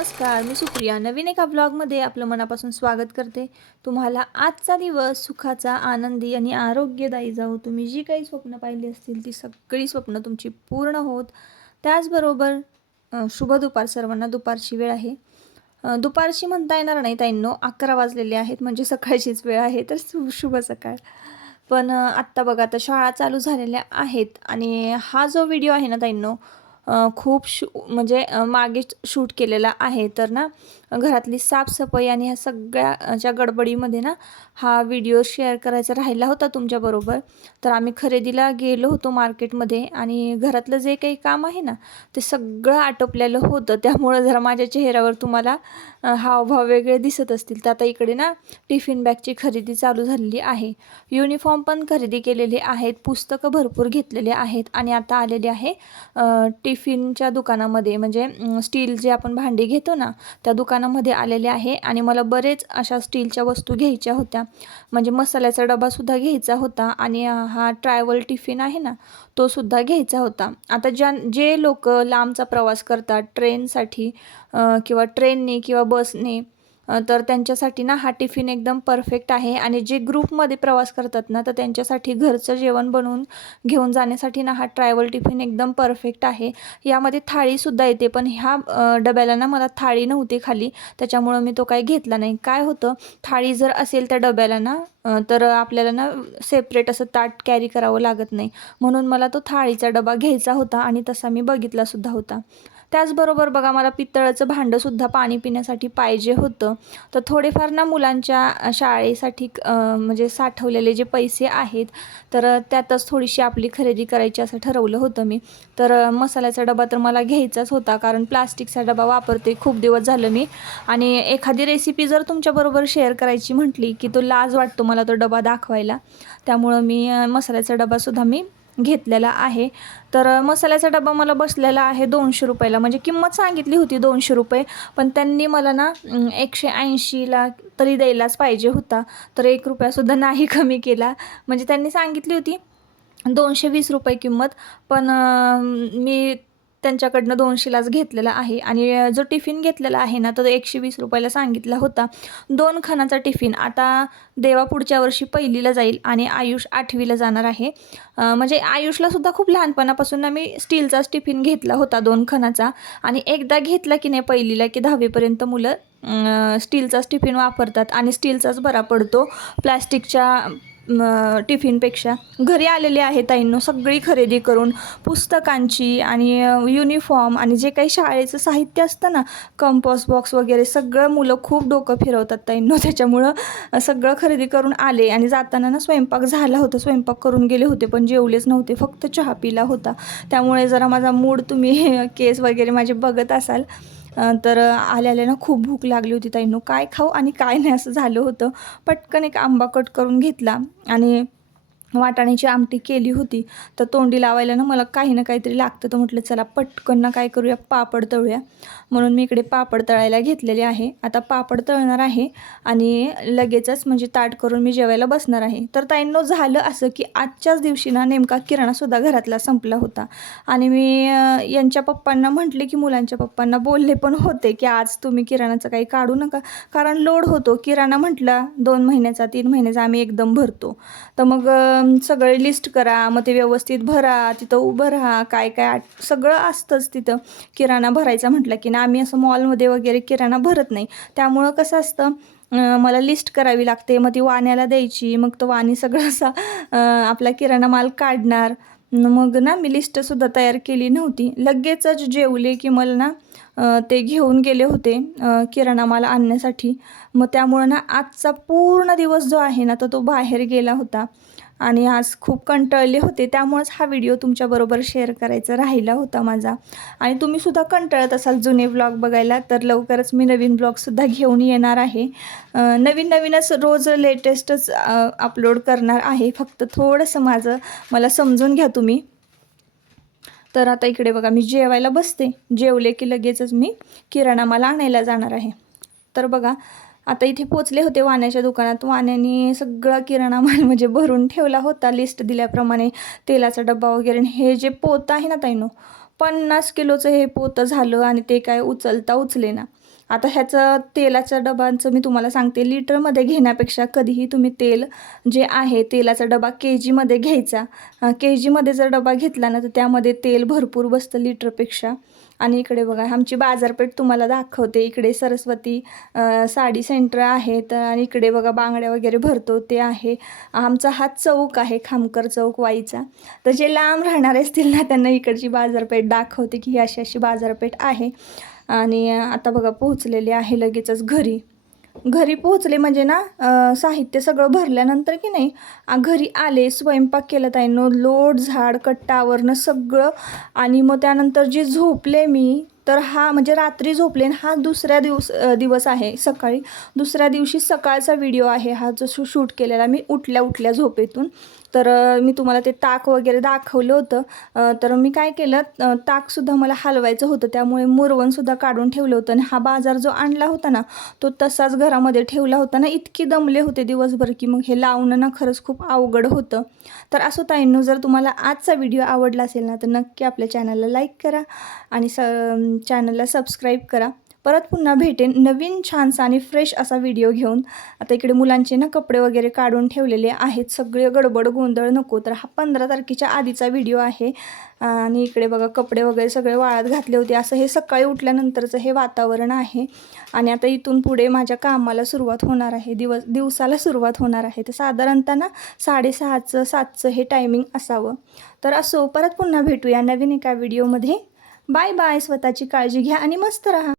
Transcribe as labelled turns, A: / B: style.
A: नमस्कार मी सुप्रिया. नवीन एका ब्लॉगमध्ये आपलं मनापासून स्वागत करते. तुम्हाला आजचा दिवस सुखाचा आनंदी आणि आरोग्यदायी जाऊ तुम्ही जी काही स्वप्न पाहिली असतील ती सगळी स्वप्न तुमची पूर्ण होत. त्याचबरोबर शुभ दुपार. सर्वांना दुपारची वेळ आहे. दुपारची म्हणता येणार नाही ताईंनो. अकरा वाजलेले आहेत म्हणजे सकाळचीच वेळ आहे तर शु शुभ सकाळ. पण आत्ता बघा आता शाळा चालू झालेल्या आहेत. आणि हा जो व्हिडिओ आहे ना ताईंनो खूप शू म्हणजे मागे शूट केलेला आहे. तर ना घरातली साफसफाई आणि ह्या सगळ्याच्या गडबडीमध्ये ना हा व्हिडिओ शेअर करायचा राहिला होता तुमच्याबरोबर. तर आम्ही खरेदीला गेलो होतो मार्केटमध्ये आणि घरातलं जे काही काम आहे ना ते सगळं आटोपलेलं होतं. त्यामुळं जरा माझ्या चेहऱ्यावर तुम्हाला हावभाव वेगळे दिसत असतील. तर आता इकडे ना टिफिन बॅगची खरेदी चालू झालेली आहे. युनिफॉर्म पण खरेदी केलेले आहेत पुस्तकं भरपूर घेतलेले आहेत आणि आता आलेले आहे टिफिनच्या दुकानामध्ये. म्हणजे स्टील जे आपण भांडी घेतो ना त्या दुकानामध्ये आलेले आहे आणि मला बरेच अशा स्टीलच्या वस्तू घ्यायच्या होत्या. म्हणजे मसाल्याचा डबासुद्धा घ्यायचा होता आणि हा ट्रॅव्हल टिफिन आहे ना तो सुद्धा घ्यायचा होता. आता ज्या जे लोक लांबचा प्रवास करतात ट्रेनसाठी किंवा ट्रेनने किंवा बसने तर त्यांच्यासाठी ना हा टिफिन एकदम परफेक्ट आहे. आणि जे ग्रुपमध्ये प्रवास करतात ना तर त्यांच्यासाठी घरचं जेवण बनवून घेऊन जाण्यासाठी ना हा ट्रॅव्हल टिफिन एकदम परफेक्ट आहे. यामध्ये थाळीसुद्धा येते पण ह्या डब्याला ना मला थाळी नव्हती खाली त्याच्यामुळं मी तो काही घेतला नाही. काय होतं थाळी जर असेल त्या डब्याला ना तर आपल्याला ना सेपरेट असं ताट कॅरी करावं लागत नाही. म्हणून मला तो थाळीचा डबा घ्यायचा होता आणि तसा मी बघितलासुद्धा होता. त्याचबरोबर बघा मला पितळाचं भांडंसुद्धा पाणी पिण्यासाठी पाहिजे होतं. तर थोडेफार ना मुलांच्या शाळेसाठी म्हणजे साठवलेले जे पैसे आहेत तर त्यातच थोडीशी आपली खरेदी करायची असं ठरवलं होतं मी. तर मसाल्याचा डबा तर मला घ्यायचाच होता कारण प्लास्टिकचा डबा वापरते खूप दिवस झालं मी. आणि एखादी रेसिपी जर तुमच्याबरोबर शेअर करायची म्हटली की तो लाज वाटतो मला तो डबा दाखवायला त्यामुळं मी मसाल्याचा डबासुद्धा मी घेतलेला आहे. तर मसाल्याचा डबा मला बसलेला आहे दोनशे रुपयाला. म्हणजे किंमत सांगितली होती दोनशे रुपये पण त्यांनी मला ना एकशे ऐंशीला तरी द्यायलाच पाहिजे होता. तर एक रुपयासुद्धा नाही कमी केला. म्हणजे त्यांनी सांगितली होती दोनशे वीस रुपये किंमत पण मी त्यांच्याकडनं दोनशेलाच घेतलेला आहे. आणि जो टिफिन घेतलेला आहे ना तो एकशे वीस रुपयाला सांगितला होता. दोन खानाचा टिफिन आता देवा पुढच्या वर्षी पहिलीला जाईल आणि आयुष आठवीला जाणार आहे. म्हणजे आयुषला सुद्धा खूप लहानपणापासून ना मी स्टीलचाच टिफिन घेतला होता दोन खणाचा आणि एकदा घेतला की नाही पहिलीला की दहावीपर्यंत मुलं स्टीलचाच टिफिन वापरतात आणि स्टीलचाच बरा पडतो. प्लॅस्टिकच्या टिफिनपेक्षा. घरी आलेले आहे ताईंनो सगळी खरेदी करून पुस्तकांची आणि युनिफॉर्म आणि जे काही शाळेचं साहित्य असतं ना कंपॉस बॉक्स वगैरे सगळं मुलं खूप डोकं फिरवतात ताईंनो. त्याच्यामुळं सगळं खरेदी करून आले आणि जाताना ना स्वयंपाक झाला होता स्वयंपाक करून गेले होते पण जेवलेच नव्हते फक्त चहा पिला होता. त्यामुळे जरा माझा मूड तुम्ही केस वगैरे माझे बघत असाल. तर आल्या आल्या ना खूप भूक लागली होती ताईनो. काय खाऊ आणि काय नाही असं झालं होतं. पटकन एक आंबा कट करून घेतला. आणि वाटाण्याची आमटी केली होती. तर तोंडी लावायला ना मला काही ना काहीतरी लागतं. तर म्हटलं चला पटकन ना काय करूया पापड तळूया. म्हणून मी इकडे पापड तळायला घेतलेले आहे. आता पापड तळणार आहे आणि लगेचच म्हणजे ताट करून मी जेवायला बसणार आहे. तर ताईंनो झालं असं की आजच्याच दिवशी ना नेमका किराणासुद्धा घरातला संपला होता. आणि मी यांच्या पप्पांना म्हटले की मुलांच्या पप्पांना बोलले पण होते की आज तुम्ही किराणाचं काही काढू नका. कारण लोड होतो. किराणा म्हटला दोन महिन्याचा तीन महिन्याचा आम्ही एकदम भरतो. तर मग सगळे लिस्ट करा मग ते व्यवस्थित भरा तिथं उभं राहा काय काय आट सगळं असतंच तिथं. किराणा भरायचा म्हटलं की ना आम्ही असं मॉलमध्ये वगैरे किराणा भरत नाही. त्यामुळं कसं असतं मला लिस्ट करावी लागते मग ती वाण्याला द्यायची मग तो वाणी सगळं असा आपला किराणा माल काढणार. मग ना मी लिस्टसुद्धा तयार केली नव्हती. लगेचच जेवले की मला ना ते घेऊन गेले होते किराणा माल आणण्यासाठी. मग त्यामुळं ना आजचा पूर्ण दिवस जो आहे ना तो तो बाहेर गेला होता. आणि आज खूप कंटाळले होते त्यामुळंच हा व्हिडिओ तुमच्याबरोबर शेअर करायचा राहिला होता माझा. आणि तुम्हीसुद्धा कंटाळत असाल जुने ब्लॉग बघायला तर लवकरच मी नवीन ब्लॉगसुद्धा घेऊन येणार आहे. नवीन नवीनच रोज लेटेस्टच अपलोड करणार आहे. फक्त थोडंसं माझं मला समजून घ्या तुम्ही. तर आता इकडे बघा मी जेवायला बसते. जेवले की लगेचच मी किराणा मला आणायला जाणार आहे. तर बघा आता इथे पोचले होते वाण्याच्या दुकानात. वाण्याने सगळा किराणा माल म्हणजे भरून ठेवला होता. लिस्ट दिल्याप्रमाणे तेलाचा डब्बा वगैरे आणि हे जे पोतं आहे ना ताईनो पन्नास किलोचं हे पोतं झालं आणि ते काय उचलता उचले ना आता ह्याचं तेलाच्या डबांचं मी तुम्हाला सांगते. लिटरमध्ये घेण्यापेक्षा कधीही तुम्ही तेल जे आहे तेलाचा डबा के जीमध्ये घ्यायचा. के जीमध्ये जर डबा घेतला ना तर त्यामध्ये तेल भरपूर बसतं लिटरपेक्षा. आणि इकडे बघा आमची बाजारपेठ तुम्हाला दाखवते. इकडे सरस्वती साडी सेंटर आहे. तर आणि इकडे बघा बांगड्या वगैरे भरतो ते आहे. आमचा हा चौक आहे खामकर चौक वाईचा. तर जे लांब राहणारे असतील ना त्यांना इकडची बाजारपेठ दाखवते की ही अशी अशी बाजारपेठ आहे. आणि आता बघा पोहोचलेले आहे लगेचच घरी. घरी पोहोचले म्हणजे ना साहित्य सगळं भरल्यानंतर की नाही घरी आले स्वयंपाक केला ताईनं लोट झाड कट्टा आवरणं सगळं आणि मग त्यानंतर जे झोपले मी तर हा म्हणजे रात्री झोपलेन हा दुसऱ्या दिवस दिवस आहे सकाळी. दुसऱ्या दिवशी सकाळचा व्हिडिओ आहे हा जो शू शूट केलेला. मी उठल्या उठल्या झोपेतून. तर मी तुम्हाला ते ताक वगैरे दाखवलं होतं. तर मी काय केलं ताकसुद्धा मला हलवायचं होतं. त्यामुळे मुरवणसुद्धा काढून ठेवलं होतं. आणि हा बाजार जो आणला होता ना तो तसाच घरामध्ये ठेवला होता. ना इतकी दमले होते दिवसभर की मग हे लावणं ना खरंच खूप अवघड होतं. तर असो ताईंनो जर तुम्हाला आजचा व्हिडिओ आवडला असेल ना तर नक्की आपल्या चॅनलला लाईक करा. आणि स चॅनलला सबस्क्राईब करा. परत पुन्हा भेटेन नवीन छानसा आणि फ्रेश असा व्हिडिओ घेऊन. आता इकडे मुलांचे ना कपडे वगैरे काढून ठेवलेले आहेत. सगळे गडबड गोंधळ नको. तर हा पंधरा तारखेच्या आधीचा व्हिडिओ आहे. आणि इकडे बघा कपडे वगैरे सगळे वाळत घातले होते. असं हे सकाळी उठल्यानंतरचं हे वातावरण आहे. आणि आता इथून पुढे माझ्या कामाला सुरुवात होणार आहे. दिवस दिवसाला सुरुवात होणार आहे. तर साधारणतः ना साडेसहाचं सातचं हे टायमिंग असावं. तर असो परत पुन्हा भेटूया नवीन एका व्हिडिओमध्ये. बाय बाय स्वतःची काळजी घ्या आणि मस्त राहा.